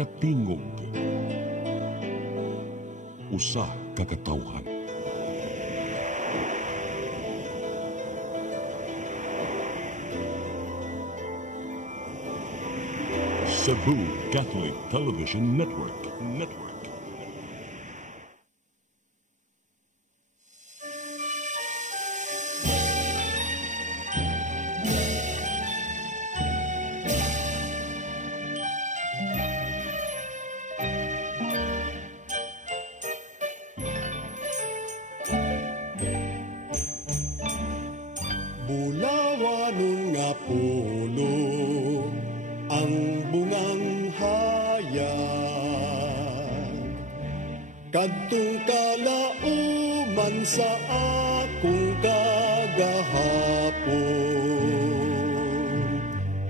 katingog, usa ka katawhan. Cebu Catholic Television Network. Bulawanon nga pulo ang bungang hayag, kadtong kalauman sa akong kagahapon.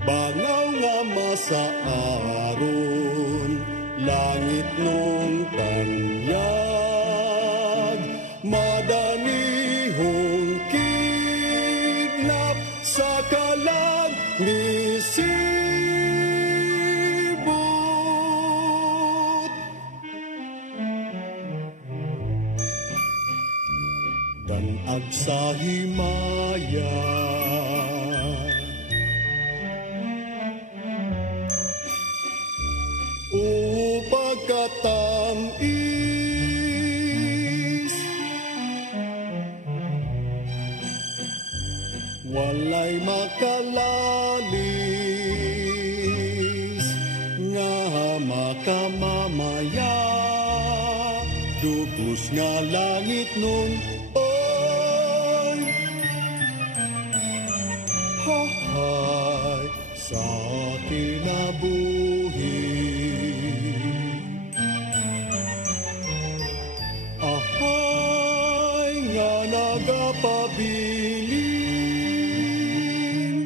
Bangaw nga masaaron, langit nung tanyag, madanihong kidnap sa kalag nisibot. Danag sa himaya, pagkatamis, walay makalalis nga makamamaya, dugos nga langit nun oy hahay sa kinabuhi. Ahay nga nagapabilin,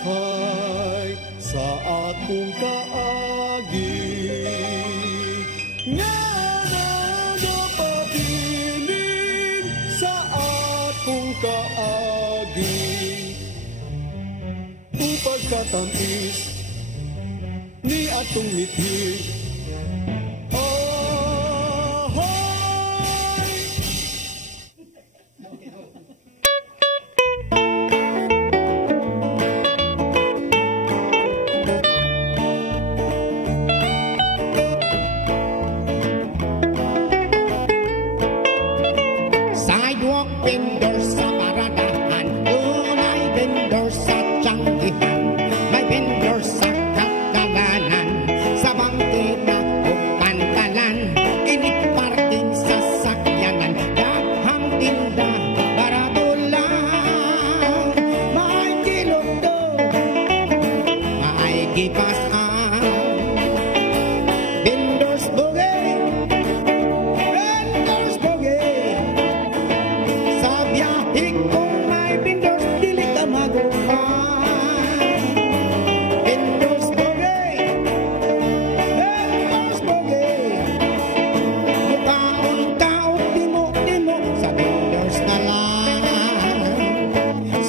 hahay sa akong kaagi, nga nagapabilin sa akong kaagi. Upag katamis ni atong mithi,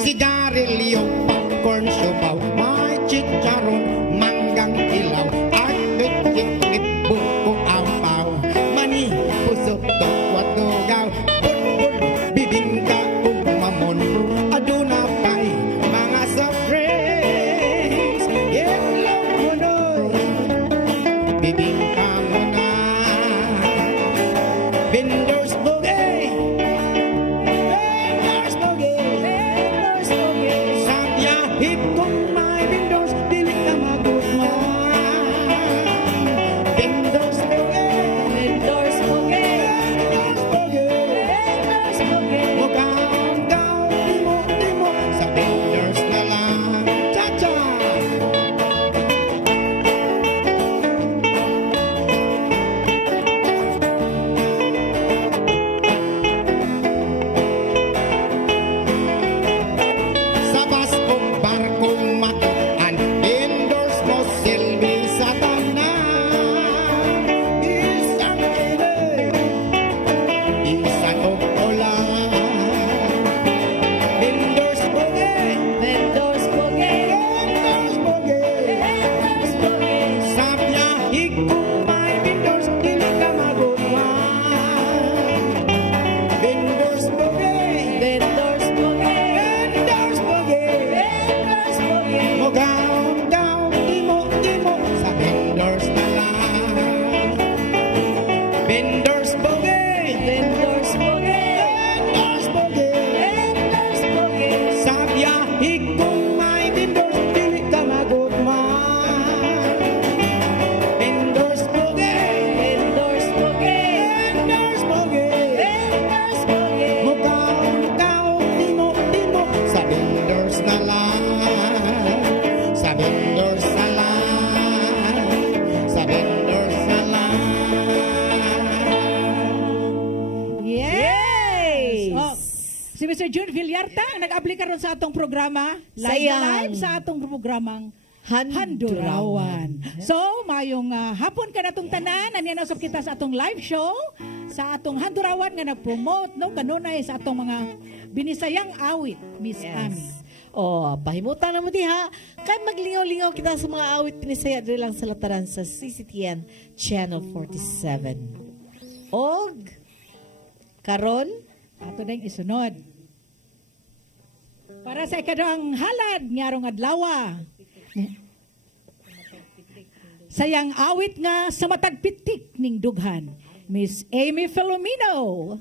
sigarilyo, popcorn, siopaw, may chicharon, mangga, June Villarta ang nag-apply karon sa atong programa. Live sa atong programang Handurawan. So, mayong hapon ka na itong tanan, nanyanasap kita sa atong live show, sa atong Handurawan nga nag-promote, no, kanunay sa atong mga binisayang awit, Miss Ami. Oh, pahimutan na mo diha. Kaya maglingaw-lingaw kita sa mga awit pinisaya dito lang sa lataran sa CCTN Channel 47. Og, karon, ato na yung isunod. Para sa ikadang halad, ngayong adlawa. Sayang awit nga sa matagpitik ning dughan, Miss Amy Filomeno.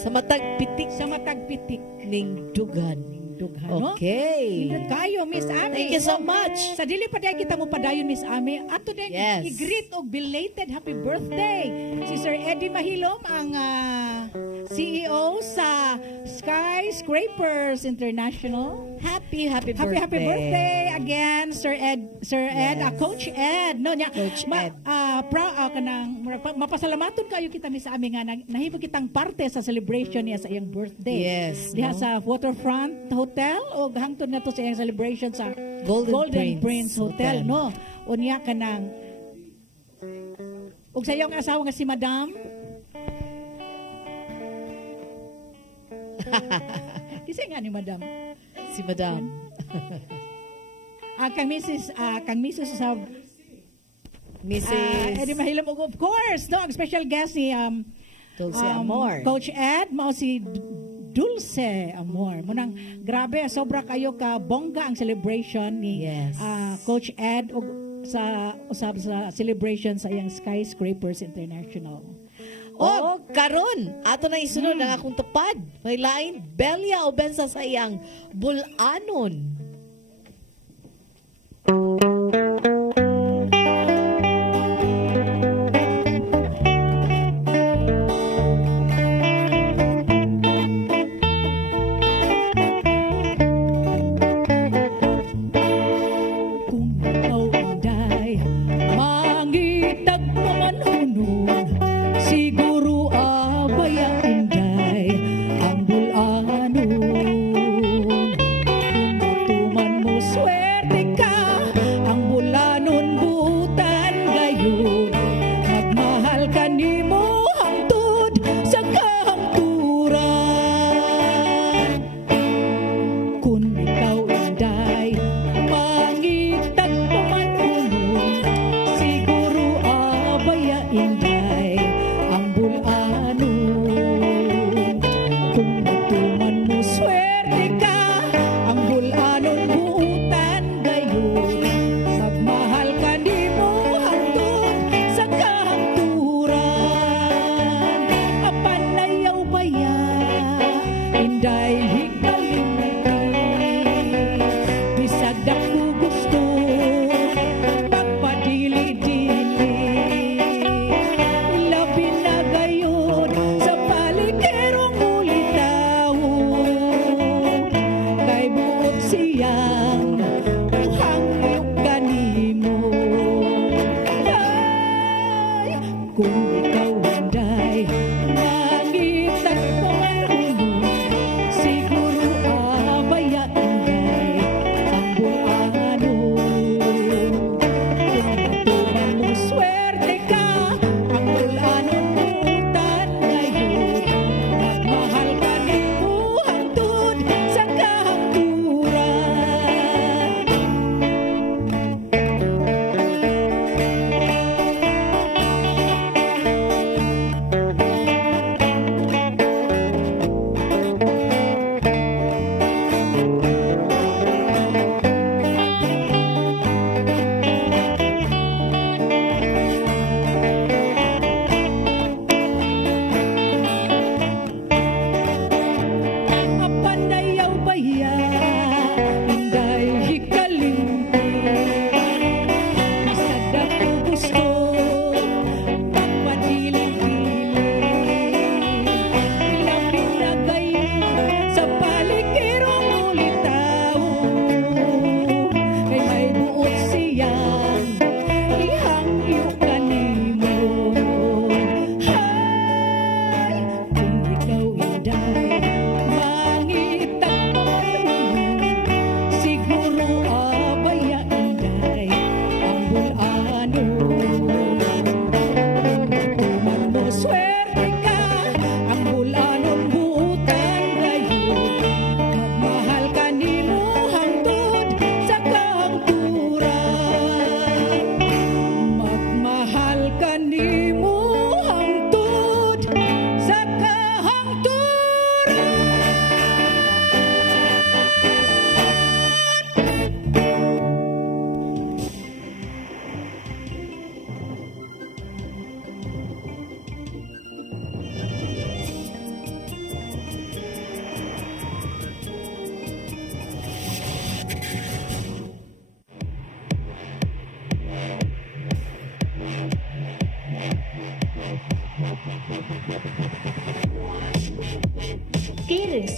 Sa matagpitik ning dughan. Okay. Kayo, Miss Ami. Thank you so much. Sa dili pa dahil kita mo padayon, Miss Ami. Ato din, i-greet og belated happy birthday. Si Sir Eddie Mahilom, ang CEO sa Skyscrapers International. Happy Happy birthday again, Sir Ed, Yes. Coach Ed. No nya, Coach Ed. mapasalamaton kayo kita mi sa amin nga nahimo kitang parte sa celebration niya sa iyang birthday. Yes, Diha no? sa Waterfront Hotel o hangtod na to sa iyang celebration sa Golden Prince Hotel, Hotel. no. Unya kanang ug sa iyong asawa nga si Madam. Kisay nga ni Madam. Si Madam. Kang Mrs. sa Mrs. Eddie Mahilom, of course, no, ang special guest si Dulce Amor. Coach Ed, mao si Dulce Amor. Munang grabe, sobra kayo ka bongga ang celebration ni Yes. Coach Ed og sa usab sa celebration sa iyang Skyscrapers International. O, karon, ato na isunod ang akong tupad. May lain, Belia o Bensa sa iyang Bulanon. Kung ikaw inday, mangitag mamanunod, siguro abay ang inday, ang bulanon. Kung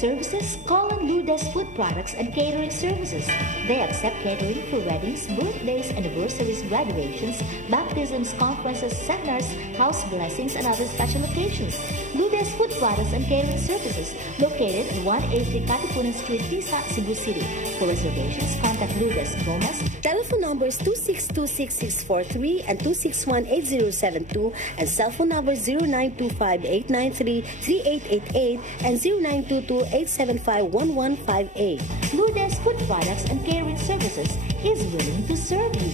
services, call on Lourdes Food Products and Catering Services. They accept catering for weddings, birthdays, anniversaries, graduations, baptisms, conferences, seminars, house blessings, and other special occasions. Lourdes Food Products and Catering Services, located at 183 Katipunan Street, Tisa, Cebu City. For reservations, contact Lourdes Gomez. Telephone numbers 2626643 and 2618072 and cell phone numbers 0925-893-3888 and 0922-875-1158. Lourdes Food Products and Catering Services is willing to serve you.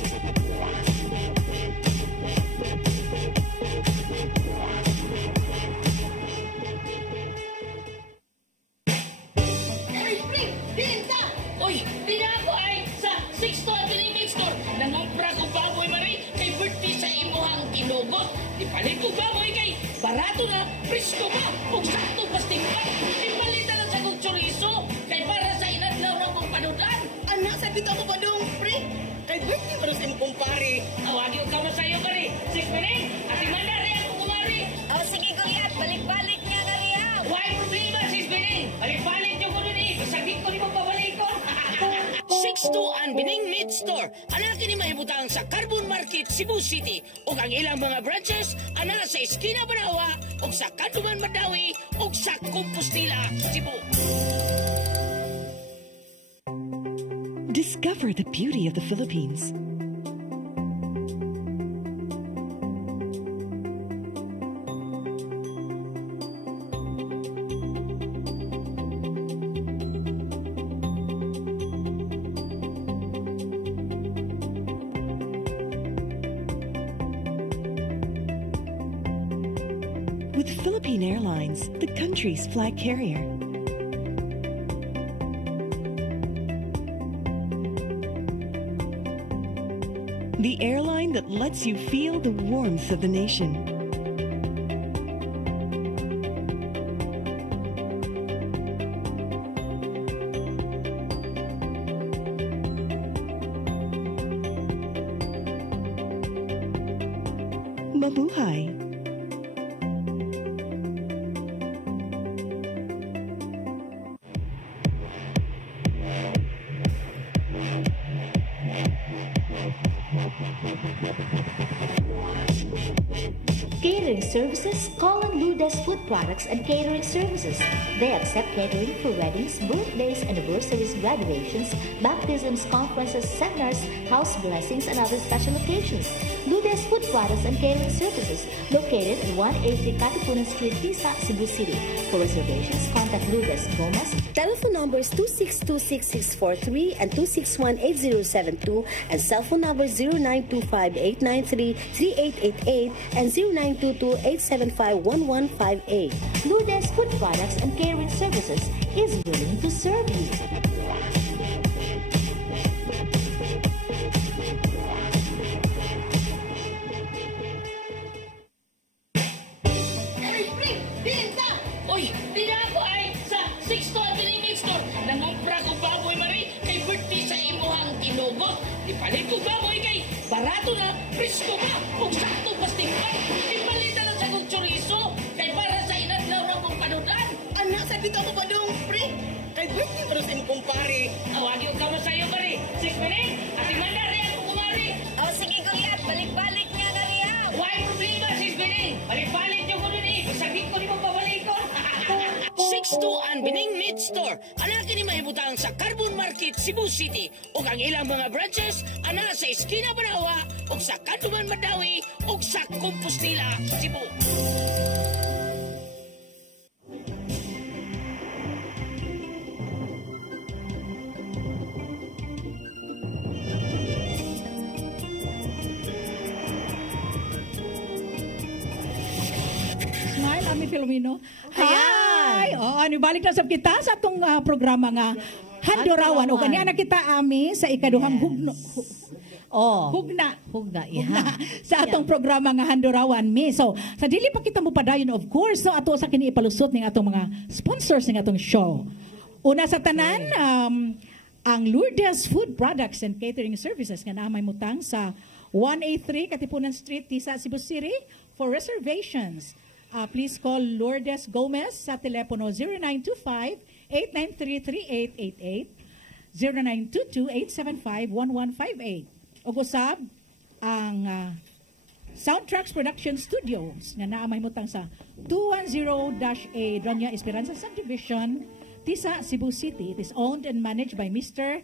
Uy, di na ako ay sa 6 to Convenience Store. Nangumpra ko baboy mari kay birthday sa imuhang tinugot. Ipalit ko baboy kay barato na, presko pa, kung sakto pastimpan. Ipalit na lang sa kong chorizo kay para sa inadlaw na kong panudan. Anak, sabi ko ba dong, pre? Kay birthday mo rin mong kumpare. Awagin ka mo sa'yo kari. 6 minutes, at imanda rin ako kumari. Oh, sige kuya, balik-balik niya na rin. Why problema, 6 minutes? Balik-balik yung kuno ni. Sabihin ko ni mo pabalik ko. 6-2 Bining Meat Store. Anak kini mahibutang sa Carbon Market, Cebu City. O ang ilang mga branches, ana sa Esquina Banawa, o sa Kanduman Madawi, o sa Compostela, Cebu. Discover the beauty of the Philippines. With Philippine Airlines, the country's flag carrier. The airline that lets you feel the warmth of the nation. Mabuhay! Catering Services, call on Lourdes Food Products and Catering Services. They accept catering for weddings, birthdays, anniversaries, graduations, baptisms, conferences, seminars, house blessings, and other special occasions. Lourdes Food Products and Catering Services, located at 183 Katipunan Street, Tisa, Cebu City. For reservations, contact Lourdes Gomez. Telephone numbers 2626643 and 2618072 and cell phone numbers 0925-893-3888 and 0922-875-1158. Lourdes Food Products and Catering Services is willing to serve you. Uy, di na ako ay sa 6 to Convenience Store. Nangumpra ko baboy mari kay birthday sa imuhang tinugot. Ipalit ko baboy kay barato na, presko pa, kung sakto pastimpan. Ipalit na lang sa kong chorizo kay para sa inadlaw na kong panudan. Anak, sabi ko ba dong, pre? Kay birthday mo rin mong kumpare. Awagin ka mo sa'yo kari. 6 minutes, at imanda rin ako kumari. Oh, sige kuya, balik-balik niya na rin. Why problema, 6 minutes? Balik-balik yung kuno ni. Sabihin ko ni mo pabalik ko. 6-2 Bining Meat Store. Anak kini mahibutang sa Carbon Market, Cebu City. O ang ilang mga branches, ana sa Esquina Banawa, o sa Kanduman Madawi, o sa Compostela, Cebu. Smile, Ami Filomeno. Hi! Ano, balik na sab kita sa atong programa nga Handurawan. O kanya na kita, Ami, sa ikaduhang hugno. Hugna sa atong programa nga Handurawan mi. So, sa dili pa kita mo padayon, of course, so ato sa kini ipalusot ning atong mga sponsors ning atong show. Una sa tanan, ang Lourdes Food Products and Catering Services nga naamay mutang sa 183 Katipunan Street, Tisa, Cebu City. For reservations, please call Lourdes Gomez sa telepono 0922-888-0922-875-1158. O gusab, ang Soundtracks Production Studios nga naamay mo tang sa 210-A Doña Esperanza Subdivision, Tisa, Cebu City. It is owned and managed by Mr.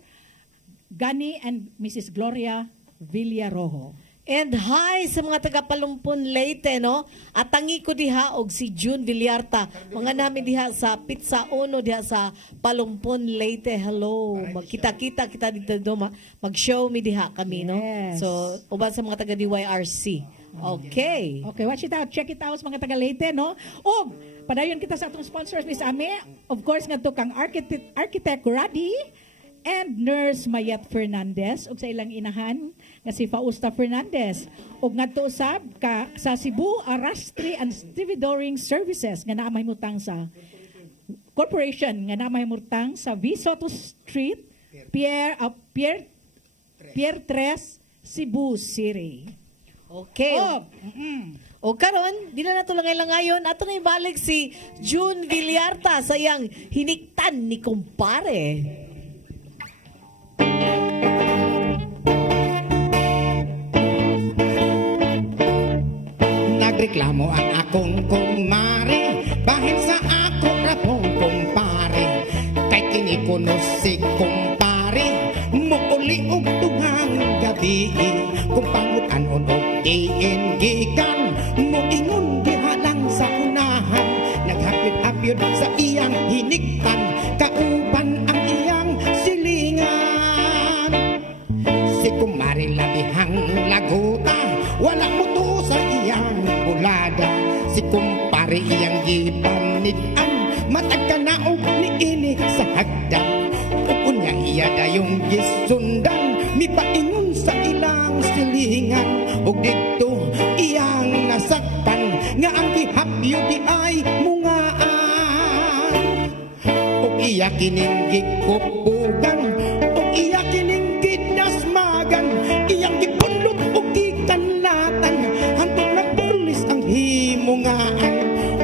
Gani and Mrs. Gloria Villarojo. And hi sa mga taga-Palumpon Leyte, no? At tangi ko diha og si June Villarta. Mga namin diha sa Pizza Uno diha sa Palumpon Leyte. Hello. Magkita-kita kita dito do mag-show mi diha kami, no? Yes. So, uban sa mga taga-DYRC. Okay. Okay, watch it out. Check it out sa mga taga Leyte, no? O, padayon kita sa atong sponsors, Miss Ame. Of course, nga to kang architect Radi and Nurse Mayat Fernandez ug sa ilang inahan nga si Fausta Fernandez ug ngadto usab ka sa Cebu Arrastre and Stevedoring Services nga naamay mutang sa corporation nga naamay mutang sa V. Soto Street, Pierre 3, Cebu City. Okay. O karon, di na nato lang ngayon. Ato na ibalik si June Villarta sa iyang hiniktan ni kumpare. Nagreklamo ang akong kumare, bahin sa ako rapong kumpare. Kay kinikunos si kumpare, muuli og tungang gabi. Kung pangutan-on og iingigan, muingon diha lang sa unahan. Naghapyod-hapyod sa iyang hiniktan, kauban ang iyang silingan. Si kumare labihang laguta, walang muto sa iyang bulada. Si kumpare iyang gipanigan, matag ka na og niini sa hagdan. Ukon niya iya dayong gisundan, mipaingon sa ilang silingan. Og dito iyang nasakpan, nga ang gihapyo di ay mungaan. Og iya kining gikupugan, og iya kining gidasmagan, iyang gipunlot og gikanlatan, hantod nagpulis ang himungaan.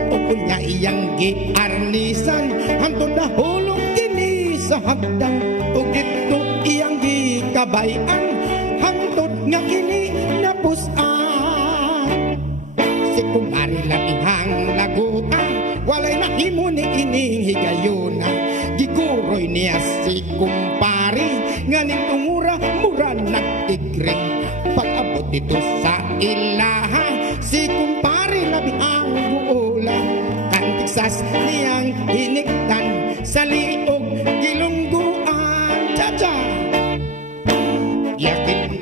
Og kunya iyang giarnisan, hantod nahulog kini sa hagdan. Og dito iyang gikabayan, hantod nga kini napusan. Si kumari labihang lagutan, walay nahimo ni ining higayuna. Giguroy niya si kumpari, nga ning tungura mura nagtigre. Pag-abot dito sa ilaha, si kumpari labihang buulan. Kantiksas niyang hiniktan, sa liog gilungguan. Cha-cha! Yakin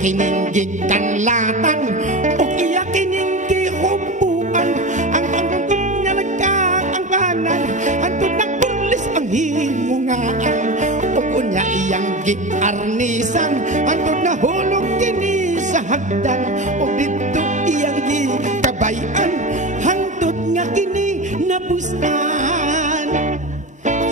kining gikanlatan, o iya kining gihumpuan. Ang angkong niya ang kanan, antod nagburlis ang himungaan. O kunya iyang giarnisan, antod nahulog kini sa hagdan. O dito iyang gikabayan, hantod nga kini napusan.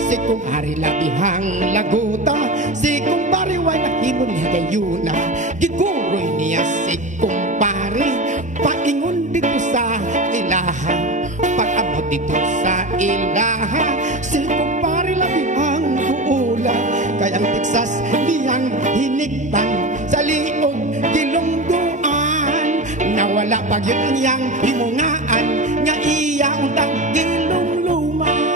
Si kumpari labihang laguta, si kumpari way nahimon niya gayuna. Giguroy niya si kumpari, paingon dito sa ilaha. Pag-abot dito sa ilaha, si kumpari labihang buula. Kayang tiksas niyang hiniktan, sa liog gilungguan. Nawala pag yun niyang himungaan, nga iyang taggilungluman.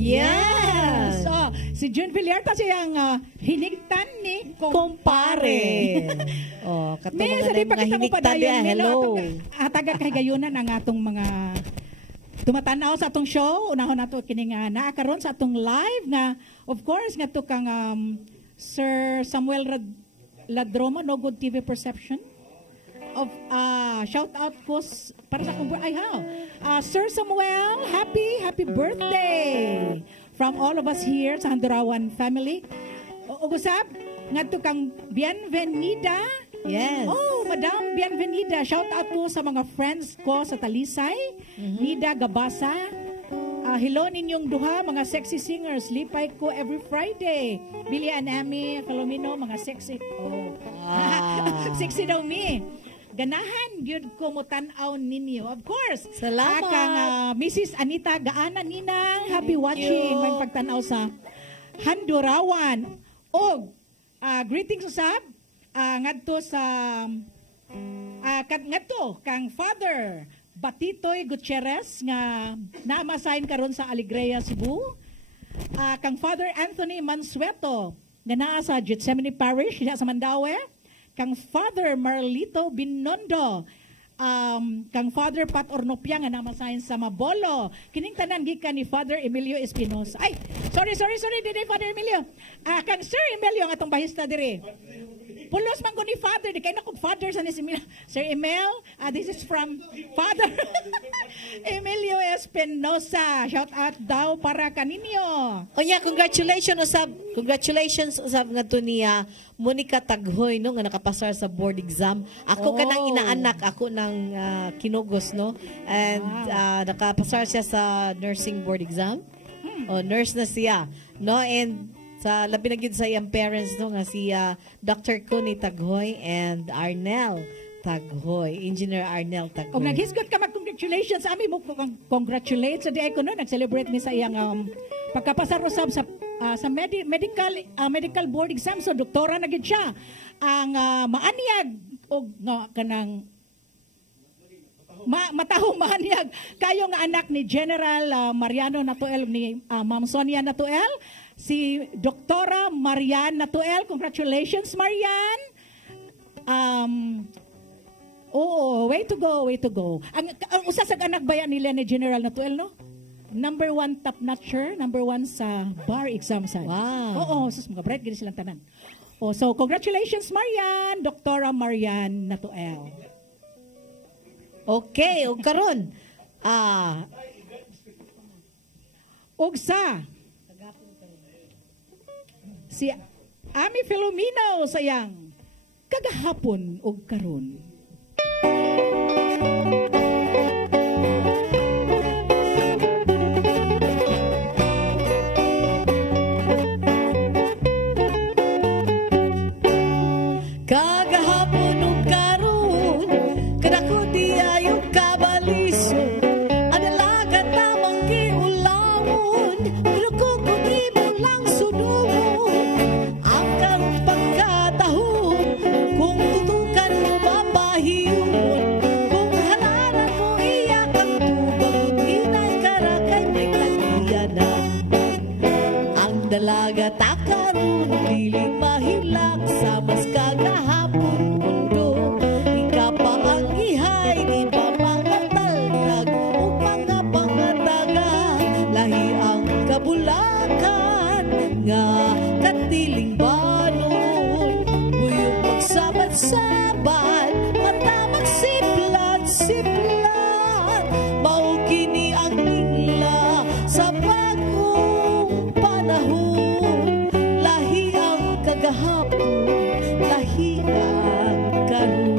Yes! So, si June Villarta siyang hinigtan ni kumpare. Oh, katong May mga sa di pa kita mo padayon. hello. Taga kahigayunan ang atong mga tumatanaw sa atong show. Unahon nato kining naakaron sa atong live nga of course nga to kang Sir Samuel Ladroma, No Good TV Perception. Of shout out po para sa akong Sir Samuel, happy birthday from all of us here sa Handurawan family. Ugusab ngadto kang Bienvenida. Yes. Oh, Madam Bienvenida. Shout out po sa mga friends ko sa Talisay, Nida Gabasa. Hello ninyong duha, mga sexy singers. Lipay ko every Friday. Billy and Amy Palomino, mga sexy. Oh. Sexy daw mi. Ganahan gyud ko mo tan-aw ninyo. Of course. Salamat. Kang Mrs. Anita Gaana ninang happy watching may pagtan-aw sa Handurawan. Og greetings usab ngadto sa ngadto kang Father Batitoy Gutierrez nga namasign karon sa Alegria, Cebu. Kang Father Anthony Mansueto nga naa sa Gethsemane Parish sa Mandaue. Kang Father Marlito Binondo, kang Father Pat Ornopia nga namasahin sa Mabolo. Kining tanan gikan ni Father Emilio Espinosa. Ay, sorry, dili Father Emilio. Kang Sir Emilio nga atong bahista diri. Pulos man ko ni Father, di kay na kog Father sa ni Sir Emil. This is from Father Emilio Espinosa. Shout out daw para kaninyo. Onya, congratulations usab nga to niya Monica Taghoy no nga nakapasar sa board exam. Ako kanang inaanak ako ng Kinugos no. And nakapasar siya sa nursing board exam. Nurse na siya no, and sa labi na gyud sa iyang parents no nga si Dr. Connie Taghoy and Arnel Taghoy, Engineer Arnel Taghoy. Og naghisgot ka mag-congratulations sa amin mo congratulate sa di ko no nag-celebrate mi sa iyang pagkapasar usab sa medical board exam, so doktora na gid siya. Ang maanyag og kanang matahong maanyag kayo nga anak ni General Mariano Natuel ni Ma'am Sonia Natuel, si Doktora Marian Natuel. Congratulations, Marian. Way to go. Ang usa sa anak bayan nila ni General Natuel no? Number 1 top notcher, number 1 sa bar exam sa. Wow. Sus mga bright gid silang tanan. So congratulations, Marian, Doktora Marian Natuel. Okay, og karon Ugsa si Ami Filomeno sayang kagahapon og karon. Kagahapon og karon kadako di ayo kabaliso adalaga tamang giulawon pero kung mo lang sunod ang karong pagkatahon kung tutukan mo mapahiyon kung halaran mo iyak ang tubag inay karakay may tagiya na ang dalaga takaron dili mahilak sa mas kagahapon mundo ikapa ang ihay di pa mangatalnag o mga pangataga lahi ang kabulakan nga katiling banon buyog magsabat-sabat mata magsiplat-siplat mao kini ang ningla sa bagong panahon lahi ang kagahapon lahi ang karon.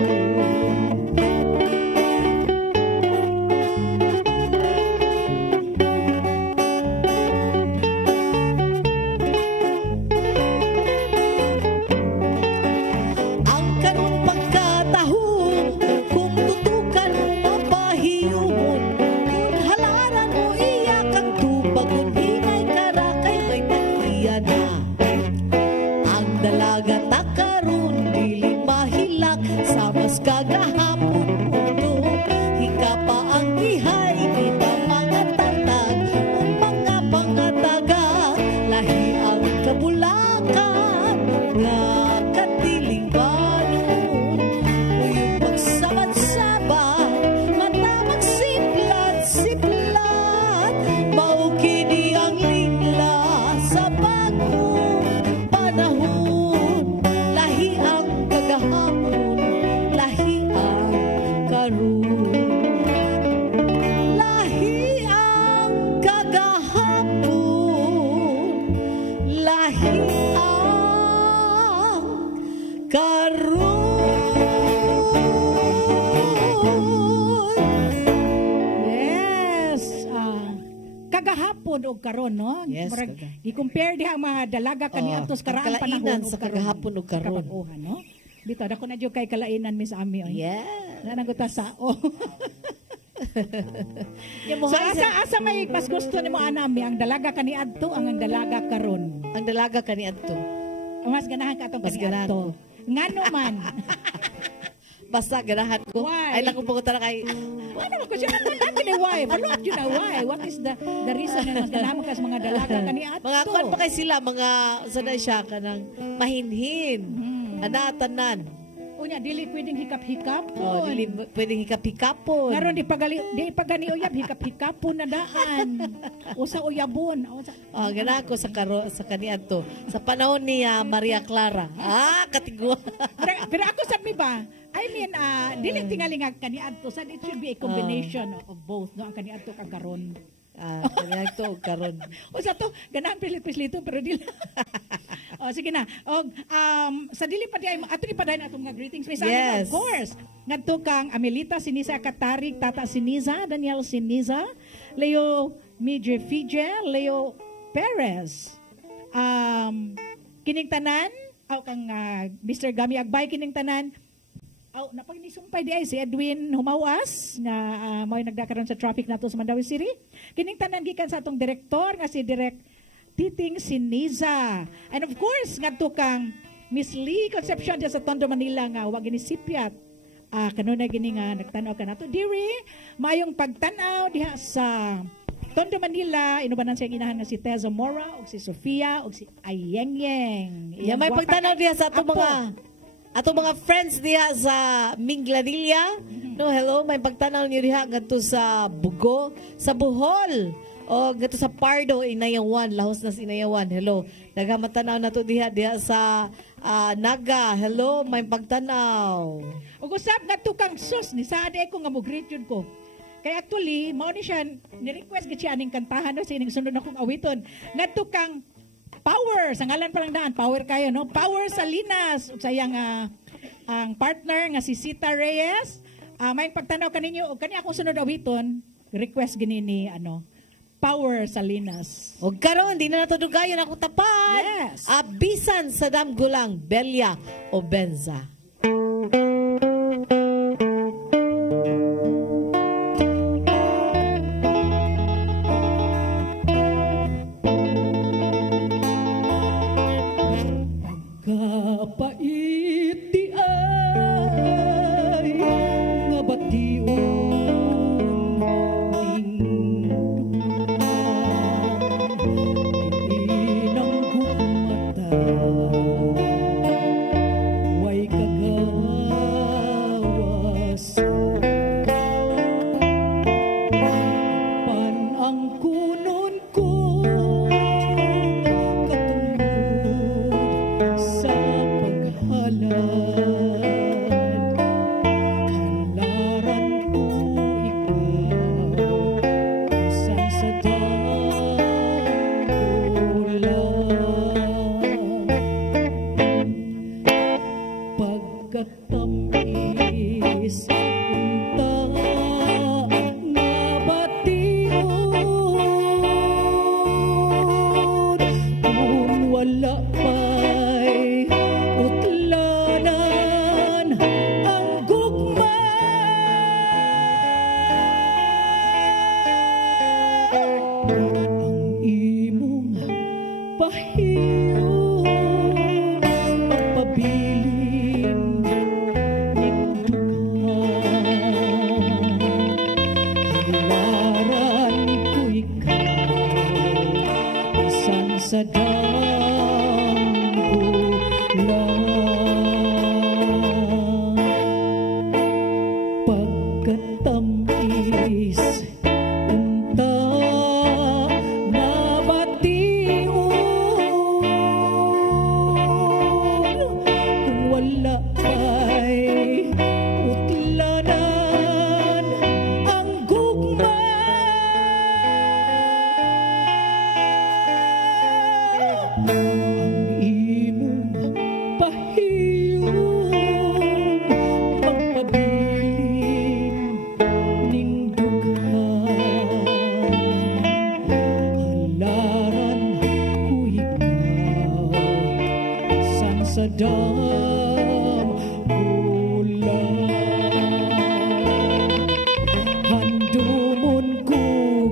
Ang karon pagkatahon kung tutukan mo mapahiyon kung halaran mo iyak ang tubag kung inay karakay may tagiya na ang dalaga takaron dili mahilak sa mas kagahapon mundo hikapa ang ihay di pa mga tatag o mga pangataga lahi ang kabulakan nga katiling banon uyong magsabat-sabat mata magsiplat-siplat mao kini ang lingla sa bagong panahon lahi ang kagahapon lahi ang karon lahi ang kagahapon lahi ang karon. Yes. Kagahapon og karon no. Yes, I-compare diha ang mga dalaga kani atos karaan ang kalainan panahon sa kagahapon ug karon. no. Bito, ako na dyan kay kalainan, Miss Ami. Oy. Yeah. Nanaguta sa so asa may mas gusto ni mo anami ang dalaga kani adto ang dalaga karon. Ang dalaga kani adto. Mas ganahan ka atong kani adto. Ngano man. Basta ganahan ko. Why? Ay lang ko pagkutara kay ano ko siya naman ni why? Ano at yun na why? What is the reason na mas ganahan ka sa mga dalaga kani adto? Mga kuan pa kay sila mga sanay siya kanang mahinhin. Anatanan. Unya dili pwedeng hikap-hikapon. Oh, dili pwedeng hikap-hikapon. Karon di pagani uyab hikap-hikapon na daan. Usa uyabon. Oh, gana ko sa kaniadto. Sa panahon ni Maria Clara. Katigwa. Pero ako sabi ba, I mean, dili tingali nga kaniadto, sad it should be a combination of both, no? Ang kaniadto kag karon. Kaniadto og karon. O sa to, ganahan pilit-pilito pero dili. O sige na. Og sa dili pa di ato ni padayon atong mga greetings. Miss Yes. Of course. Ngadto kang Amelita Sinisa Katarik, Tata Siniza, Daniel Siniza, Leo Midje Fije, Leo Perez. Kining tanan, kang Mr. Gami Agbay kining tanan. Napagnisungpay di ay si Edwin Humawas nga may nagdakaroon sa traffic nato sa Mandawi City. Kining tanan gikan sa atong direktor nga si Direk Titing Siniza. And of course, ngadto kang Miss Lee Concepcion sa Tondo, Manila nga wa gini sipyat. Kanuna gini nga nagtanaw ka nato diri, mayong pagtanaw diha sa Tondo, Manila, inubanan siya ginahan nga si Teza Mora o si Sofia o si Ayengyeng. May pagtanaw diha sa atong mga friends diha sa Minglanilla. No, hello, may pagtanaw niyo diha ngadto sa Bugo, sa Bohol. O gato sa Pardo, Inayawan, Lahos na Inayawan. Hello. Nagamatanaw na to diha sa Naga. Hello, may pagtanaw. Ug usab ngadto kang sus ni saade ko nga mo greet yun ko. Kay actually, mao ni siya ni-request gid siya aning kantahan no sa ining sunod akong awiton. Ngadto kang Power, sa ngalan pa lang daan, Power kayo no. Power Salinas ug sayang ang partner nga si Sita Reyes. May pagtanaw kaninyo ug kani akong sunod awiton, request gini ni Power Salinas. O karon di na natudugayon ako tapat. Yes. Abisan sa damgulang Belia o Benza. Kapait di ay nga bation inang gumata way kag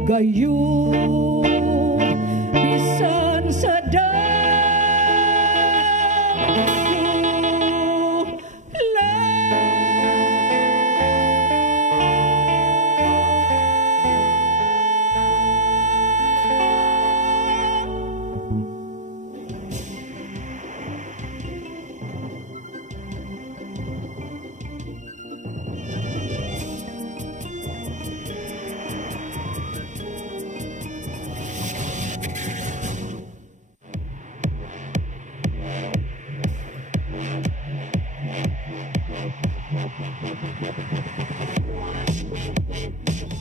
gayon bisan sa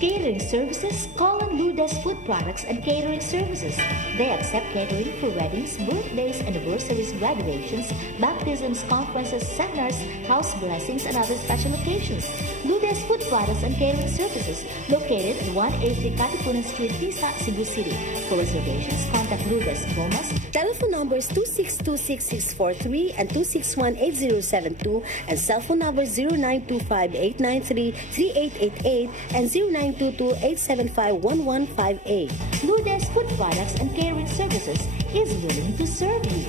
Catering services, call on Lourdes Food Products and Catering Services. They accept catering for weddings, birthdays, anniversaries, graduations, baptisms, conferences, seminars, house blessings, and other special occasions. Lourdes Food Products and Catering Services, located at 183 Katipunan Street, Tisa, Cebu City. For reservations, contact Lourdes Gomez. Telephone numbers 2626643 and 2618072 and cell phone number 0925-893-3888 and 0922-875-1158. Lourdes Food Products and Catering Services is willing to serve you.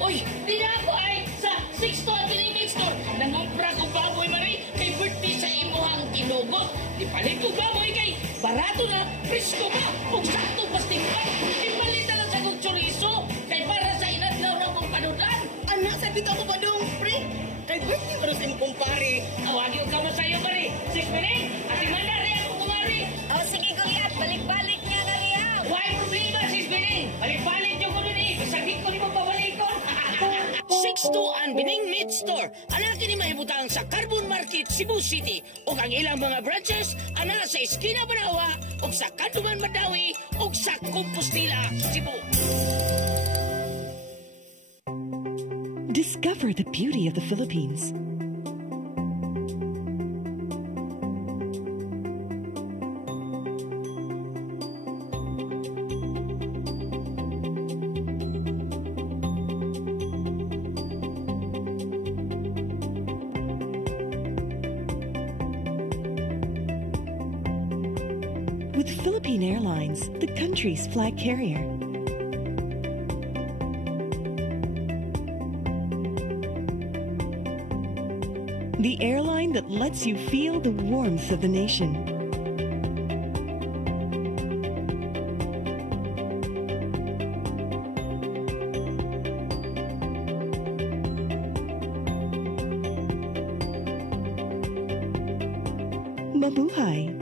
Uy, di na ako ay sa 6 to Convenience Store. Nangumpra ko baboy mari kay birthday sa imuhang tinugot. Ipalit ko baboy kay barato na, presko ka, kung sakto pastingkan. Ipalit na lang sa kong chorizo kay para sa inadlaw na mong panudan. Anak, sabi ka mo ba dong, pre? Kay birthday mo sa imong kumpare. Awag yung kama sa'yo mari. 6 minutes, ati manari ako kumari. Oh, sige kuya, balik-balik niya nga riya. Why problema, 6 minutes? Balik-balik yung ko nun eh. Saglit ko ni mo pabalikon. 6-2 Bining Meat Store. Anak ni mahibutang sa Carbon Market, Cebu City. O ang ilang mga branches, ana sa Esquina Banawa, o sa Kanduman Madawi, o sa Compostela, Cebu. Discover the beauty of the Philippines. With Philippine Airlines, the country's flag carrier. The airline that lets you feel the warmth of the nation. Mabuhay!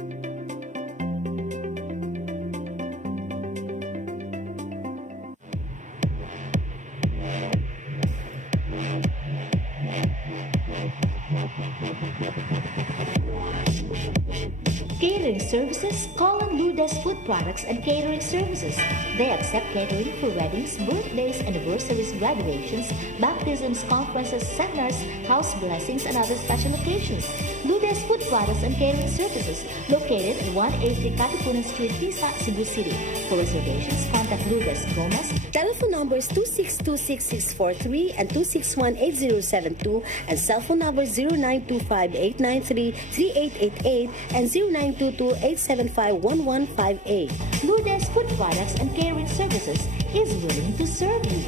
Catering Services, call on Lourdes Food Products and Catering Services. They accept catering for weddings, birthdays, anniversaries, graduations, baptisms, conferences, seminars, house blessings, and other special occasions. Lourdes Food Products and Catering Services, located at 183 Katipunan Street, Tisa, Cebu City. For reservations, contact Lourdes Gomez. Telephone numbers 2626643 and 2618072 and cell phone number 0925-893-3888 and 0922-875-1158. Lourdes Food Products and Catering Services is willing to serve you.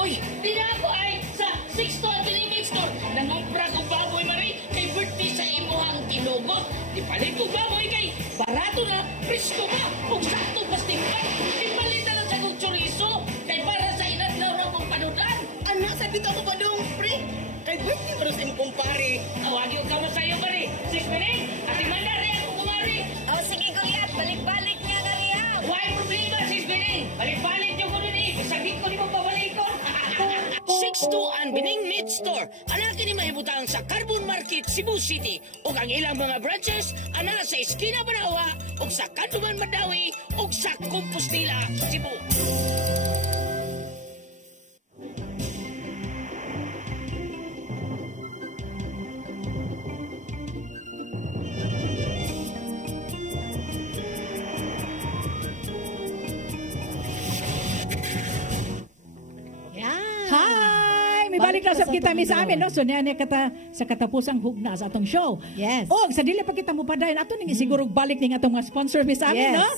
Uy, di na ako ay sa 6 to Convenience Store. Nangumpra ko baboy mari kay birthday sa imuhang tinugot. Ipalit ko baboy kay barato na, presko ka, kung sakto pastingkan. Ipalit na lang sa kong chorizo kay para sa inadlaw na mong panudan. Anak, sabi ka mo ba dong, pre? Kay birthday mo sa imong kumpare. Awag yung kama sa'yo mari. 6 minutes, ati manari ako kumari. Oh, sige kuya, balik-balik niya nga riya. Why problema, 6 minutes? Balik-balik yung ko nun eh. Saglit ko ni mo pabalikon. 6-2 Bining Meat Store. Anak ni mahibutang sa Carbon Market, Cebu City. O ang ilang mga branches, ana sa Esquina Banawa, o sa Kanduman Madawi, o sa Compostela, Cebu. usap kita mi sa amin, no? So, niya kata sa katapusang hugna sa atong show. Yes. O, sa dili pa kita mo padayon, ato ning siguro balik ning atong mga sponsor mi sa amin, Yes. no?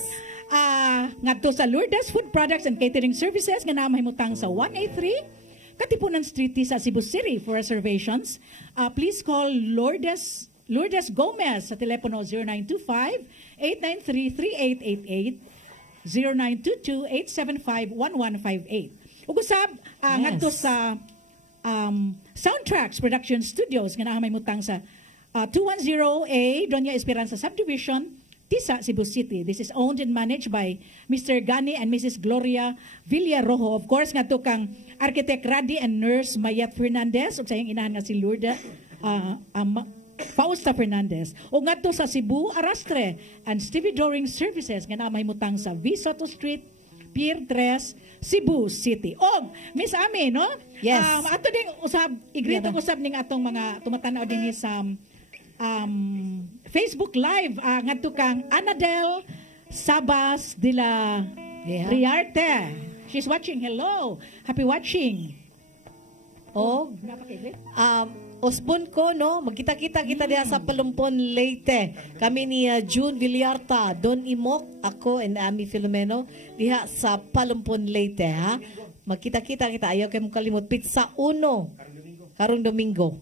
Ngadto sa Lourdes Food Products and Catering Services nga namahimutang sa 183 Katipunan Street sa Cebu City. For reservations, please call Lourdes Gomez sa telepono 0925-893-3888, 0922-875-1158. Ug usab ngadto sa Soundtracks Production Studios nga may mutang sa 210A Doña Esperanza Subdivision, Tisa, Cebu City. This is owned and managed by Mr. Gani and Mrs. Gloria Villarojo. Of course, ngadto kang Architect Radi and Nurse Mayat Fernandez ug sa iyang inahan nga si Lourdes Fausta Fernandez. O ngadto sa Cebu Arastre and Stevie Doring Services nga may mutang sa V. Soto Street, Pier 3, Cebu City. Og Miss Ami, no? Yes. Ato ding usab, igrito usab ning atong mga tumatanaw dinhi sa Facebook Live ngadto kang Anadel Sabas de la Riarte. She's watching. Hello. Happy watching. Og Osbon ko, no? Magkita-kita kita diha sa Palumpon, Leyte. Kami ni June Villarta, Don Imok, ako and Ami Filomeno diha sa Palumpon, Leyte, ha? Magkita-kita kita. Ayaw kayo kalimot. Pizza Uno. Karong Domingo.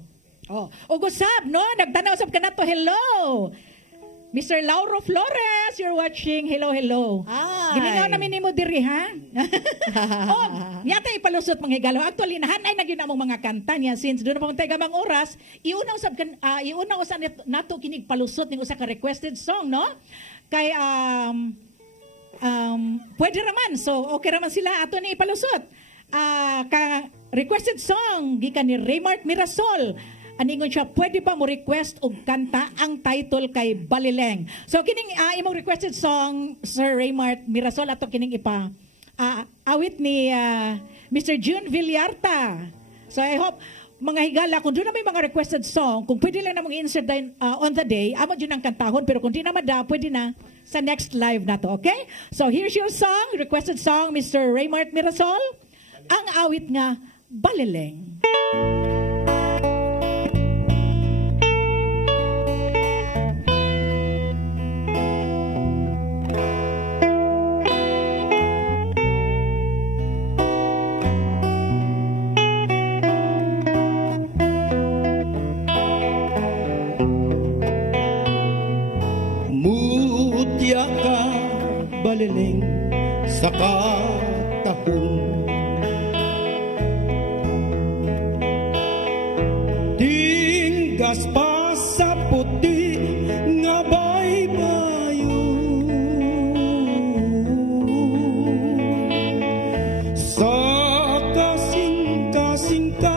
Oh, usab, no? Nagtanaw usab ka na to. Hello. Mr. Lauro Flores, you're watching. Hello, hello. Hi. Giningaw namin nimo diri, ha? Oh, yata ipalusot mga higalo. Actually, nahanay na gyud among mga kanta niya since doon na pamuntay gamang oras, iuna usab nato kinig palusot ning usa ka requested song, no? Kay pwede raman. So, okay raman sila ato ni ipalusot. Ka requested song gikan ni Raymart Mirasol. Aningon siya, pwede ba mo request og kanta ang title kay Balileng? So kining imong requested song, Sir Raymart Mirasol, ato kining awit ni Mr. June Villarta. So I hope mga higala, kung doon na may mga requested song, kung pwede lang namang i-insert on the day, amo dyan ang kantahon, pero kung di naman pwede na sa next live na to, okay? So here's your song, requested song, Mr. Raymart Mirasol, ang awit nga Balileng. Balileng sa katahon, tinggas pa sa puti nga baybayon, sa kasing-kasing ka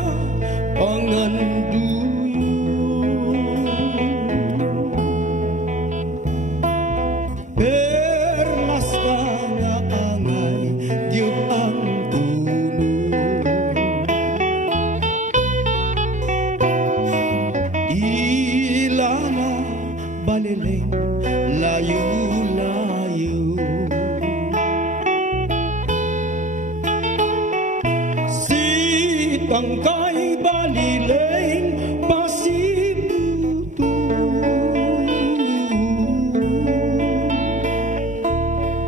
panganduyon, Tangkay Balileng pasibuto,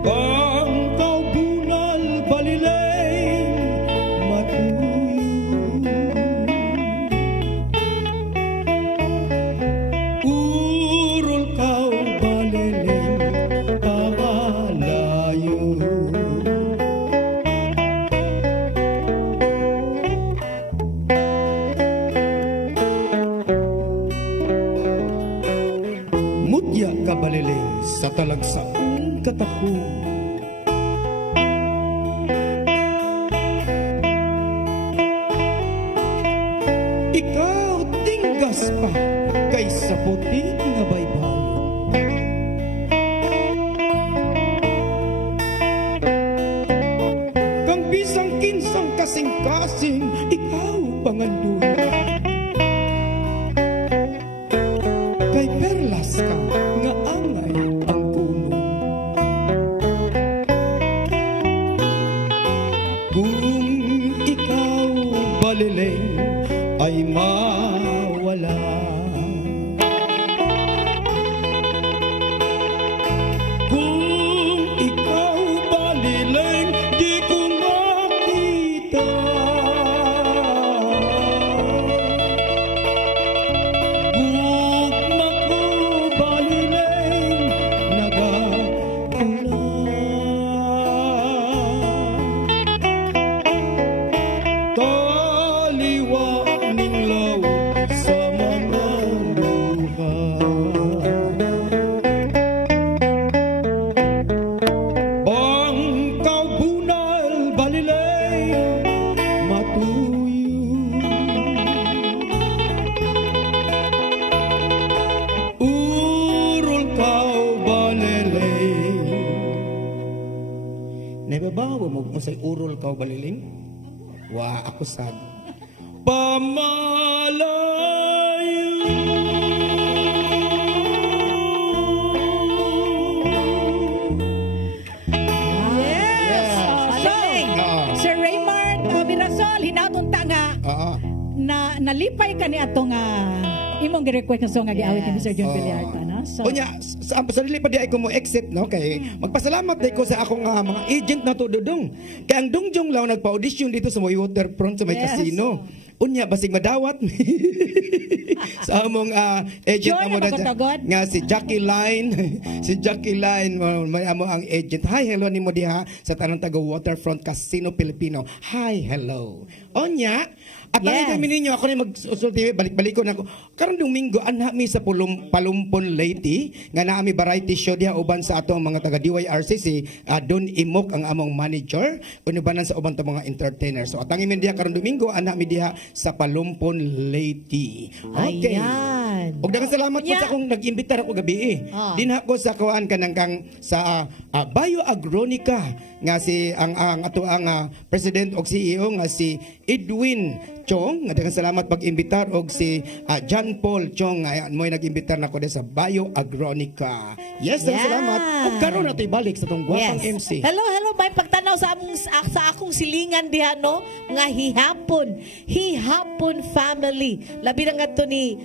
Bangkaw Bunal Balileng matuyo, Urol Kaw Balileng pangalayo. Mutya ka Balileng sa talagsaong katahon, ikaw tinggas pa kay sa puti nga baybayon, kang bisang kinsang kasing-kasing ikaw panganduyo, kay perlas ka nga angay ang puno, kung ikaw Balileng Nababawa mo kung sa'y urol ka o baliling? Wa, ako sad. Pamalayo. Nalipay ka ni atong imong gi-request nga song nga giawit ni Sir John Villarta, no? So unya sa dili pa di ay ko mo exit, no, kay magpasalamat day ko sa akong mga agent na to dudong. Kay ang Dungjong Law nagpa-audition dito sa may waterfront sa may casino. Unya basig madawat sa among agent amo nga si Jackie Line. Si Jackie Line may amo ang agent. Hi, hello nimo diha sa tanang taga Waterfront Casino Filipino. Hi, hello. Unya at ang ninyo ako na mag-usulti, balik-balik ko na ako. Karong Domingo, anha mi sa Palumpon Lady, nga naami variety show diha uban sa atong mga taga DYRCC, Don Imok ang among manager, unubanan sa uban ta mga entertainers. So atangin mi diha karong Domingo, anha mi diha sa Palumpon Lady. Okay. Ayan. Og daghang salamat po sa akong nag-imbitar ako gabi. Dinha ko sa kuan kanang kang sa Bioagronica nga si ang ato ang president og CEO nga si Edwin Chong, nga daghang salamat pag-imbitar og si John Paul Chong nga mo'y nag-imbitar nako sa Bioagronica. Yes, salamat. Og karon nato ibalik sa tong gwapang MC. Hello, may pagtanaw sa akong silingan diha, no, nga hihapon family. Labi na nga to ni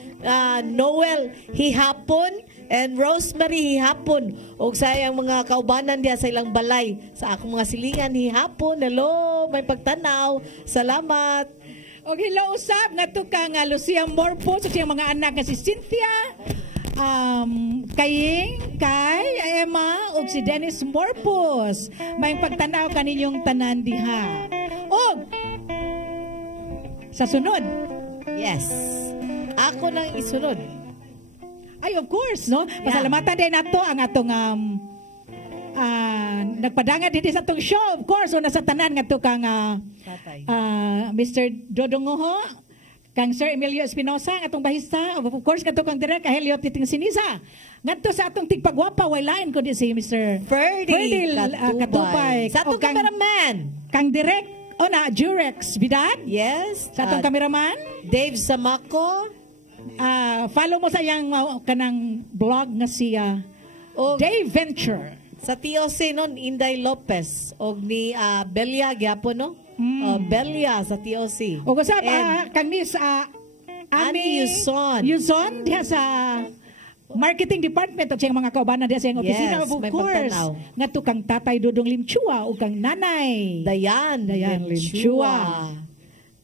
Noel hihapon and Rosemary hihapon og sayang mga kaubanan diha sa ilang balay sa akong mga silingan hihapon. Hello, may pagtanaw. Salamat. Og hello usab ngadto ka nga Lucia Morpos ug siyang mga anak nga si Cynthia, kay Emma ug si Dennis Morpos. May pagtanaw kaninyong tanan diha. Og sa sunod, yes, ako nang isunod. Ay, of course, no? Pasalamatan din nato ang atong nagpadangad dito sa itong show. Of course, una sa tanan nga ito kang Mr. Dodongoho, kang Sir Emilio Espinosa, atong bahista. Of course, nga ito kang direct Helio Titing Sinisa. Nga ito sa atong tigpagwapa, walain ko di si Mr. Ferdil Katupay. Sa atong cameraman. Kang direct, Jurex Bidad. Yes. Sa atong cameraman. Dave Samaco. Follow mo sa iyang kanang blog nga siya. Dave Venture. Sa TOC nun, Inday Lopez o ni Belia gyapon, no? Belia sa TOC. O kasab kang ni sa Ani Yuzon diha sa marketing department o siyang mga kaubanan diha sa iyang opisina. Of course, nga to kang Tatay Dudong Limchua o kang Nanay Dayan Limchua.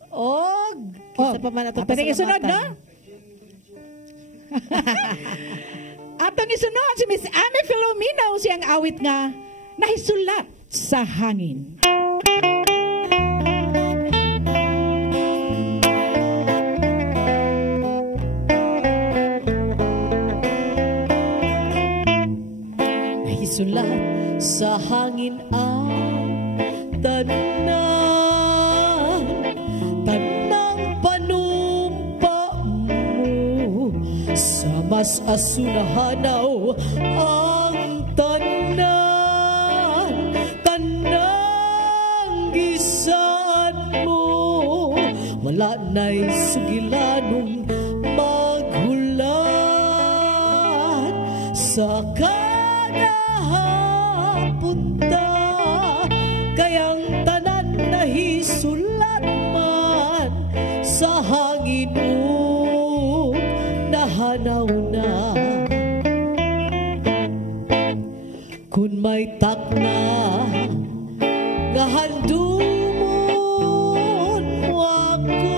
O kisa pa man ato isunod, no? Atong isunod si Miss Amy Filomeno siyang awit nga Nahisulat sa Hangin. Nahisulat sa hangin ang tanang panumpa mo sa mas asunahanaw ang kanang gisaan mo. Wala na'y sugilanong maghulat sa kanahapunta, kayang tanan nahisulat man sa hangin o nahanaw na. Kung may takna nga handumon mo ako,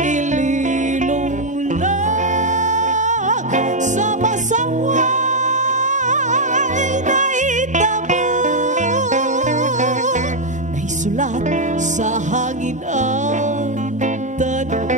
ililong lang sa masaway na itabo. Naisulat sa hangin ang tanan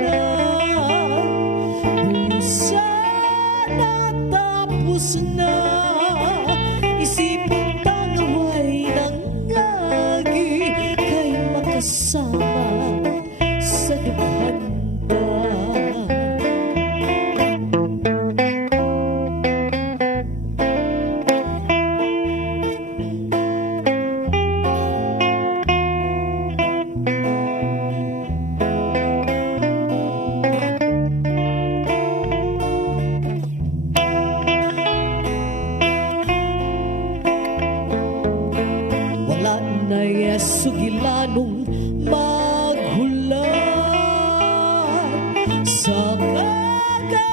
sa kagahapunta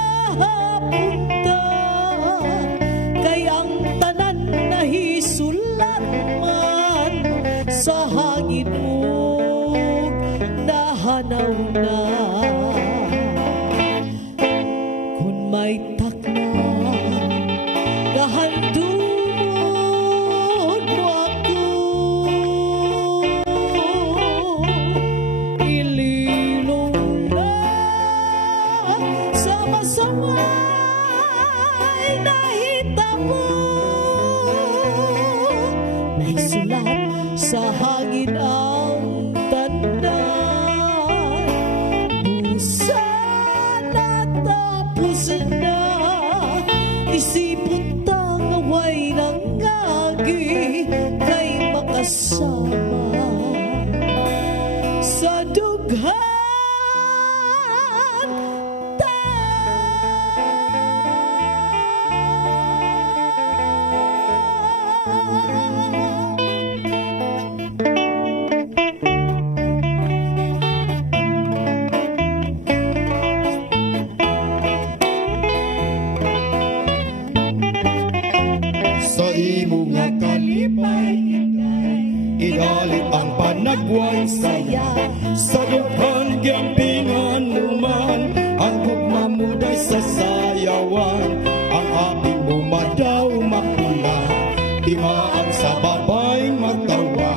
kay ang tanan na hisulat man sa hangin ug nahanaw na kun may takna gahandumod mo ako ililong na sama-samay nahitabo naisulat sa hangin ang tanan busa na tapos na isipon tangaway ng agi kay makasama sa dughan sa imo nga kalipay igalit ang panagway saya sa dughan gampingan numan ang gugma mo day sa sayawan ang aping mo madaw makula timaan sa babay magtawa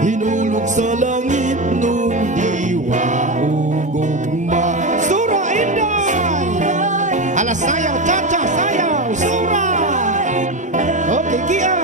hinulog sa langit nung diwa ugugma Sura Inday ala sayaw cha-cha sayaw Sura okay, Kia